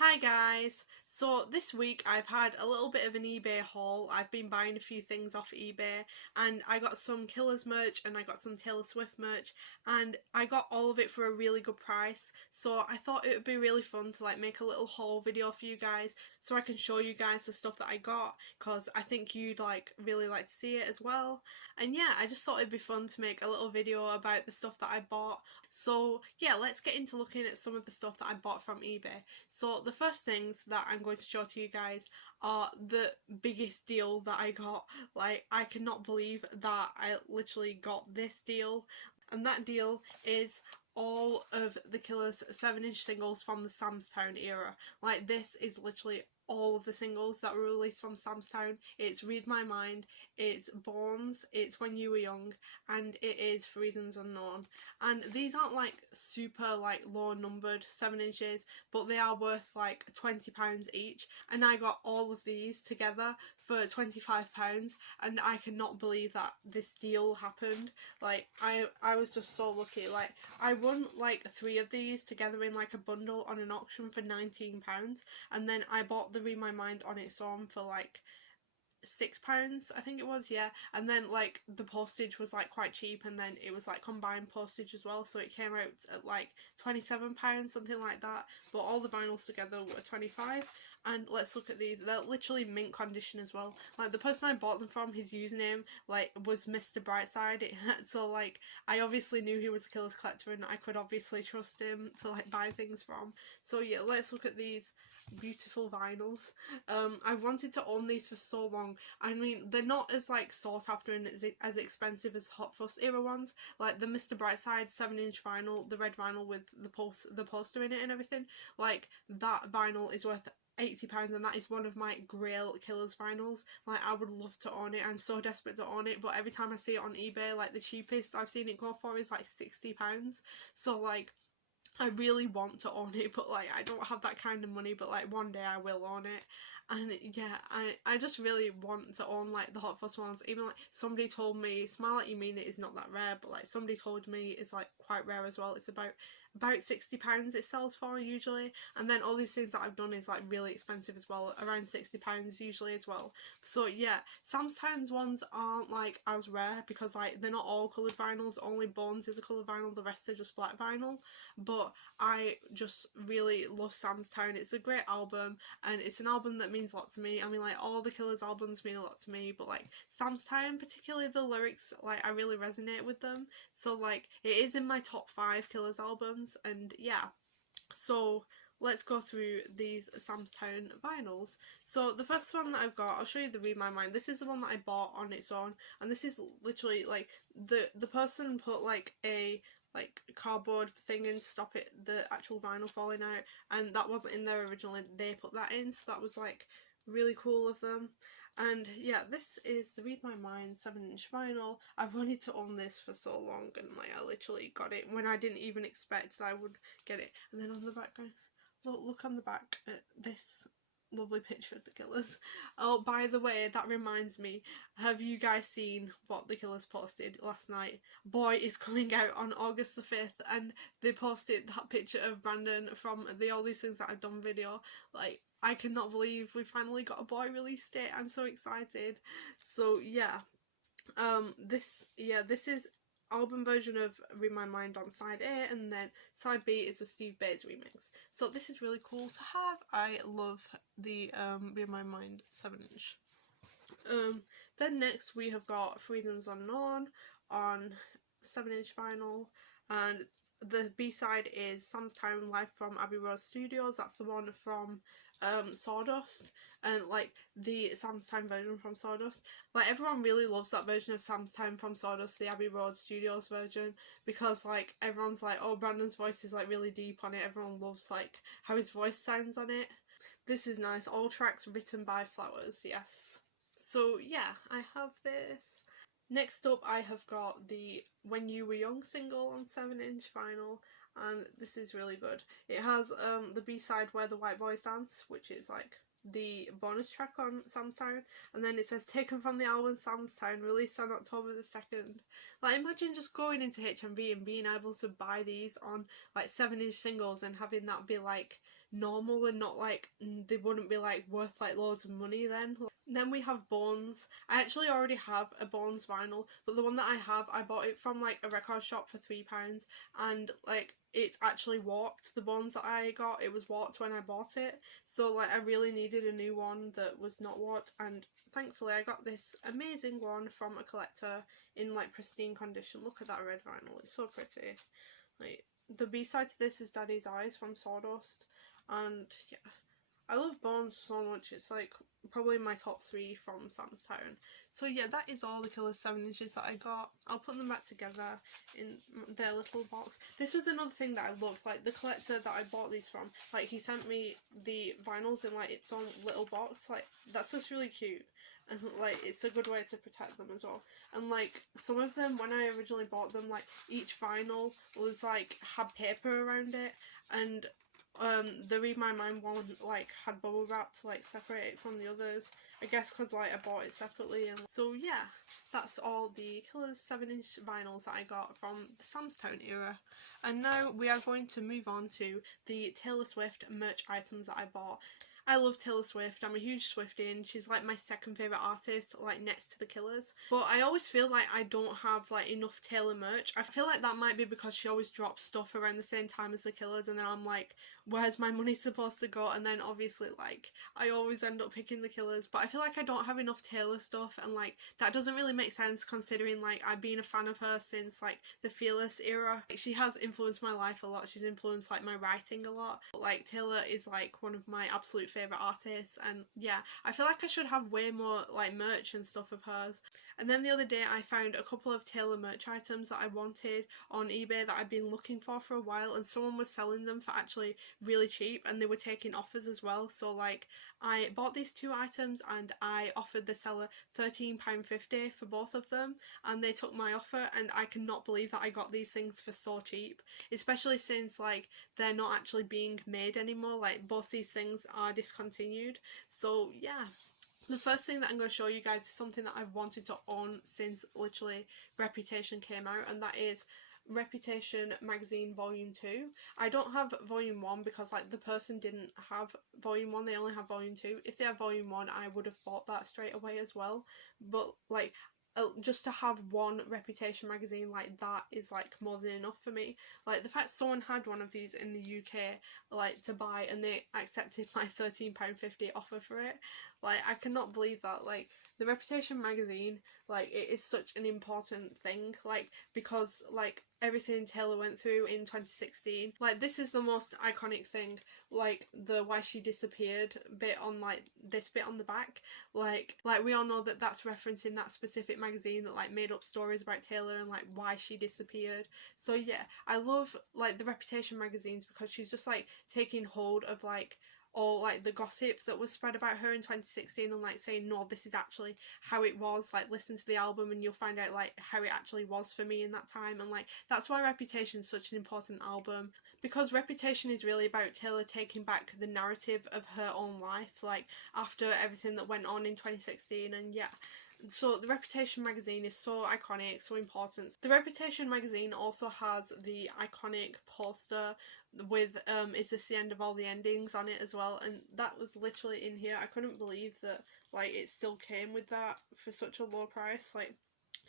Hi guys! So this week I've had a little bit of an eBay haul. I've been buying a few things off eBay and I got some Killers merch and I got some Taylor Swift merch and I got all of it for a really good price. So I thought it would be really fun to make a little haul video for you guys so I can show you guys the stuff that I got because I think you'd really like to see it as well. And yeah, I just thought it'd be fun to make a little video about the stuff that I bought. So yeah, let's get into looking at some of the stuff that I bought from eBay. So the first things that I'm going to show to you guys are the biggest deal that I got. I cannot believe that I literally got this deal. And that deal is all of the Killers 7-inch singles from the Sam's Town era. This is literally all of the singles that were released from Sam's Town. It's Read My Mind, it's Bones, it's When You Were Young, and it is For Reasons Unknown. And these aren't super low numbered 7 inches, but they are worth £20 each. And I got all of these together for £25, and I cannot believe that this deal happened. I was just so lucky. I won 3 of these together in a bundle on an auction for £19, and then I bought the Read My Mind on its own for £6 I think it was, yeah. And then the postage was quite cheap, and then it was combined postage as well, so it came out at £27, something like that. But all the vinyls together were 25. And let's look at these. They're literally mint condition as well. The person I bought them from, his username was Mr. Brightside. So I obviously knew he was a Killers collector and I could obviously trust him to buy things from. So yeah, let's look at these beautiful vinyls. I've wanted to own these for so long. I mean, they're not as sought after and as expensive as Hot Fuss era ones. The Mr. Brightside 7-inch vinyl, the red vinyl with the poster in it and everything. That vinyl is worth £80, and that is one of my Grail Killers vinyls. I would love to own it. I'm so desperate to own it, but every time I see it on eBay, the cheapest I've seen it go for is £60. So I really want to own it, but I don't have that kind of money, but one day I will own it. And yeah, I just really want to own the Hot Fuss ones. Even somebody told me Smile Like You Mean It is not that rare, but somebody told me it's quite rare as well. It's about £60 it sells for usually. And then all these things that I've done is really expensive as well, around £60 usually as well. So yeah, Sam's Town's ones aren't as rare because they're not all coloured vinyls. Only Bones is a coloured vinyl, the rest are just black vinyl. But I just really love Sam's Town. It's a great album, and it's an album that means a lot to me. I mean, all the Killers albums mean a lot to me, but Sam's Town, particularly the lyrics, I really resonate with them. So it is in my top 5 Killers albums, and yeah. So let's go through these Sam's Town vinyls. So the first one that I've got, I'll show you the Read My Mind. This is the one that I bought on its own, and this is literally the person put a cardboard thing in to stop the actual vinyl falling out, and that wasn't in there originally. They put that in, so that was really cool of them. And yeah, this is the Read My Mind 7-inch vinyl. I've wanted to own this for so long, and I literally got it when I didn't even expect that I would get it. And then on the background, look on the back at this lovely picture of the Killers. Oh, by the way, that reminds me, have you guys seen what the Killers posted last night? Boy is coming out on August the 5th, and they posted that picture of Brandon from the All These Things That I've Done video. I cannot believe we finally got a boy release date. I'm so excited. So yeah, this is album version of Read My Mind on side A, and then side B is the Steve Bates remix. So this is really cool to have. I love the Read My Mind 7-inch. Then next we have got For Reasons Unknown on 7-inch vinyl, and the B-side is Sam's Town Live from Abbey Road Studios. That's the one from Sawdust, and the Sam's Town version from Sawdust. Everyone really loves that version of Sam's Town from Sawdust, the Abbey Road Studios version, because everyone's oh, Brandon's voice is really deep on it. Everyone loves how his voice sounds on it. This is nice. All tracks written by Flowers, yes. So yeah, I have this. Next up I have got the When You Were Young single on 7-inch vinyl, and this is really good. It has the B-side Where the White Boys Dance, which is the bonus track on Sam's Town, and then it says taken from the album Sam's Town, released on October the 2nd. Imagine just going into HMV and being able to buy these on 7-inch singles and having that be normal and not like, they wouldn't be like worth like loads of money then. Then we have Bones. I actually already have a Bones vinyl, but the one that I have, I bought it from like a record shop for £3, and like it's actually warped. The Bones that I got, it was warped when I bought it, so like I really needed a new one that was not warped, and thankfully I got this amazing one from a collector in like pristine condition. Look at that red vinyl, it's so pretty. Like, the B-side to this is Daddy's Eyes from Sawdust, and yeah, I love Bones so much. It's like probably my top 3 from Sam's Town. So yeah, that is all the Killers 7 inches that I got. I'll put them back together in their little box. This was another thing that I loved, like the collector that I bought these from, like he sent me the vinyls in like its own little box. Like that's just really cute, and like it's a good way to protect them as well. And like some of them, when I originally bought them, like each vinyl was like had paper around it, and the Read My Mind one like had bubble wrap to like separate it from the others, I guess because like I bought it separately. And so yeah, that's all the Killers 7-inch vinyls that I got from the Sam's Town era. And now we are going to move on to the Taylor Swift merch items that I bought. I love Taylor Swift. I'm a huge Swiftie, and she's like my second favourite artist, like next to the Killers. But I always feel like I don't have like enough Taylor merch. I feel like that might be because she always drops stuff around the same time as the Killers, and then I'm like, where's my money supposed to go? And then obviously like I always end up picking the Killers. But I feel like I don't have enough Taylor stuff, and like that doesn't really make sense considering like I've been a fan of her since like the Fearless era. Like, she has influenced my life a lot. She's influenced like my writing a lot. But, like Taylor is like one of my absolute favourite artists, and yeah, I feel like I should have way more like merch and stuff of hers. And then the other day I found a couple of Taylor merch items that I wanted on eBay that I've been looking for a while, and someone was selling them for actually really cheap, and they were taking offers as well. So like I bought these 2 items and I offered the seller £13.50 for both of them, and they took my offer, and I cannot believe that I got these things for so cheap, especially since like they're not actually being made anymore. Like both these things are discontinued. So yeah, the first thing that I'm going to show you guys is something that I've wanted to own since literally Reputation came out, and that is Reputation magazine volume 2. I don't have volume 1 because like the person didn't have volume 1, they only have volume 2. If they had volume 1, I would have bought that straight away as well. But like just to have one Reputation magazine like that is like more than enough for me. Like the fact someone had one of these in the UK like to buy, and they accepted my £13.50 offer for it, like I cannot believe that. Like the Reputation magazine, like it is such an important thing, like because like everything Taylor went through in 2016, like this is the most iconic thing, like the why she disappeared bit on like this bit on the back, like we all know that that's referencing that specific magazine that like made up stories about Taylor and like why she disappeared. So yeah, I love like the Reputation magazines because she's just like taking hold of like all like the gossip that was spread about her in 2016 and like saying, no, this is actually how it was, like listen to the album and you'll find out like how it actually was for me in that time. And like that's why Reputation is such an important album, because Reputation is really about Taylor taking back the narrative of her own life, like after everything that went on in 2016. And yeah, so the Reputation magazine is so iconic, so important. The Reputation magazine also has the iconic poster with is this the end of all the endings on it as well, and that was literally in here. I couldn't believe that like it still came with that for such a low price. Like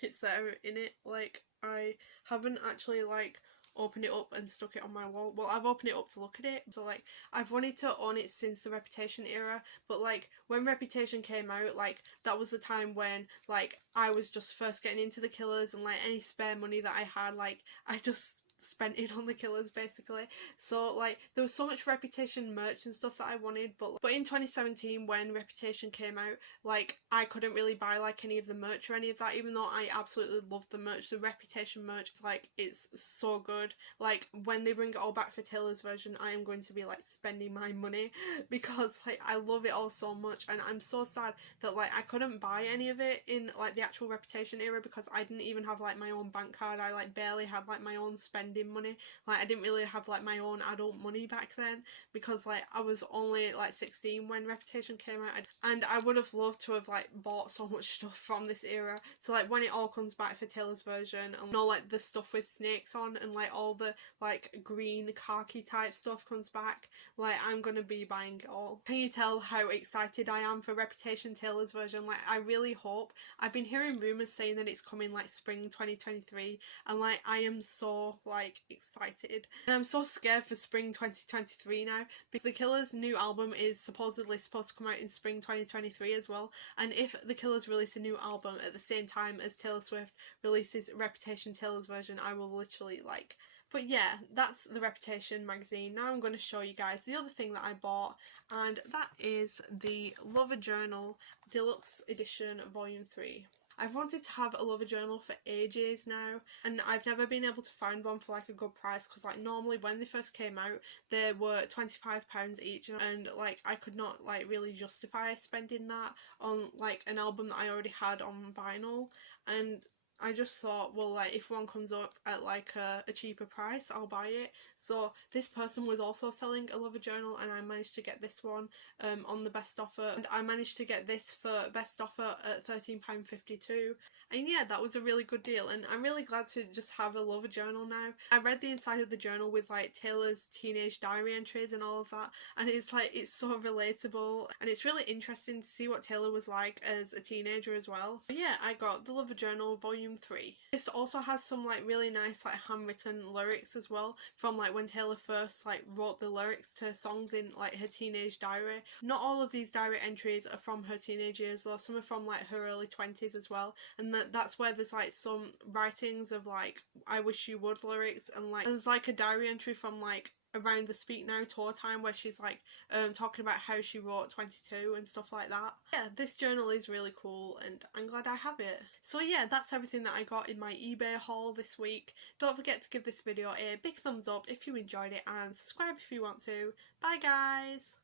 it's there in it. Like I haven't actually like opened it up and stuck it on my wall. Well, I've opened it up to look at it, so like I've wanted to own it since the Reputation era, but like when Reputation came out, like that was the time when like I was just first getting into the Killers, and like any spare money that I had, like I just spent it on the Killers basically. So like there was so much Reputation merch and stuff that I wanted, but in 2017 when Reputation came out, like I couldn't really buy like any of the merch or any of that, even though I absolutely love the merch. The Reputation merch is like, it's so good. Like when they bring it all back for Taylor's version, I am going to be like spending my money because like I love it all so much, and I'm so sad that like I couldn't buy any of it in like the actual Reputation era because I didn't even have like my own bank card. I like barely had like my own spending spending money. Like I didn't really have like my own adult money back then, because like I was only like 16 when Reputation came out, and I would have loved to have like bought so much stuff from this era. So like when it all comes back for Taylor's version, and you know, like the stuff with snakes on and like all the like green khaki type stuff comes back, like I'm gonna be buying it all. Can you tell how excited I am for Reputation Taylor's version? Like I really hope. I've been hearing rumours saying that it's coming like spring 2023, and like I am so like excited, and I'm so scared for spring 2023 now, because The Killers' new album is supposedly supposed to come out in spring 2023 as well, and if The Killers release a new album at the same time as Taylor Swift releases Reputation Taylor's version, I will literally like. But yeah, that's the Reputation magazine. Now I'm going to show you guys the other thing that I bought, and that is the Lover Journal Deluxe Edition Volume 3. I've wanted to have a lover journal for ages now, and I've never been able to find one for like a good price, because like normally when they first came out they were £25 each, and like I could not like really justify spending that on like an album that I already had on vinyl. And I just thought, well, like if one comes up at like a cheaper price, I'll buy it. So this person was also selling a lover journal, and I managed to get this one on the best offer, and I managed to get this for best offer at £13.52. And yeah, that was a really good deal, and I'm really glad to just have a lover journal now. I read the inside of the journal with like Taylor's teenage diary entries and all of that, and it's like, it's so relatable, and it's really interesting to see what Taylor was like as a teenager as well. But yeah, I got the Lover Journal Volume 3. This also has some like really nice like handwritten lyrics as well, from like when Taylor first like wrote the lyrics to songs in like her teenage diary. Not all of these diary entries are from her teenage years though, some are from like her early 20s as well, and that's where there's like some writings of like I wish you would lyrics, and like there's like a diary entry from like around the Speak Now tour time where she's like talking about how she wrote 22 and stuff like that. Yeah, this journal is really cool, and I'm glad I have it. So yeah, that's everything that I got in my eBay haul this week. Don't forget to give this video a big thumbs up if you enjoyed it, and subscribe if you want to. Bye guys!